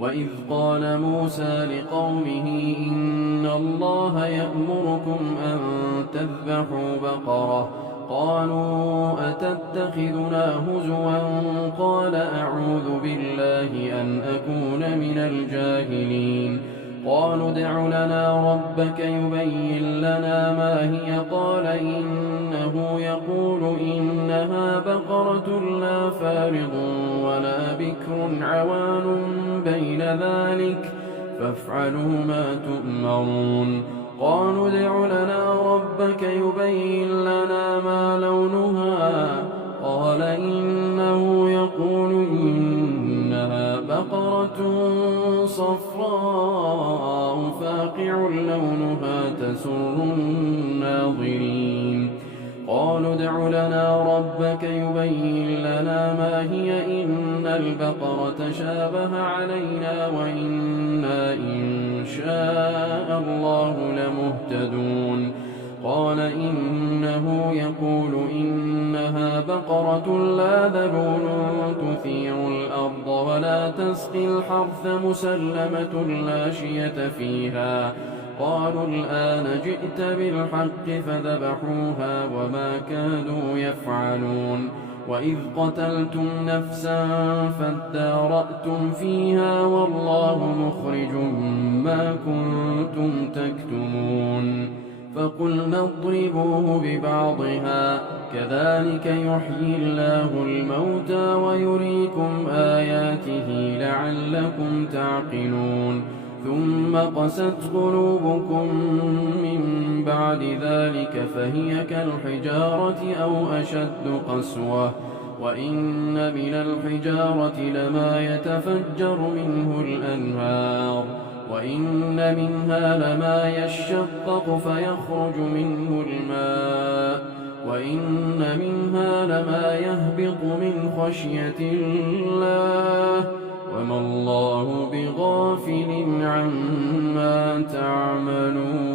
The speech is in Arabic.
وإذ قال موسى لقومه إن الله يأمركم أن تذبحوا بقرة قالوا أتتخذنا هزوا قال أعوذ بالله أن أكون من الجاهلين قالوا ادع لنا ربك يبين لنا ما هي قال إنه يقول إنها بقرة لا فارض ولا بكر عوان بين ذلك فافعلوا ما تؤمرون قالوا ادع لنا ربك يبين لنا ما لونها قال إنه يقول إنها بقرة صفراء فاقع لونها تسر الناظرين قالوا ادع لنا ربك يبين لنا ما هي إن البقرة شابه علينا وإنا إن شاء الله لمهتدون قال إنه يقول إنها بقرة لا ذلول تثير الأرض ولا تسقي الحرث مسلمة لا شية فيها قالوا الآن جئت بالحق فذبحوها وما كادوا يفعلون وإذ قتلتم نفسا فادارأتم فيها والله مخرج ما كنتم تكتمون فقلنا اضربوه ببعضها كذلك يحيي الله الموتى ويريكم آياته لعلكم تعقلون ثم قست قلوبكم من بعد ذلك فهي كالحجارة أو أشد قسوة وإن من الحجارة لما يتفجر منه الأنهار وإن منها لما يشقق فيخرج منه الماء وإن منها لما يهبط من خشية الله وما الله بغافل عما تعملون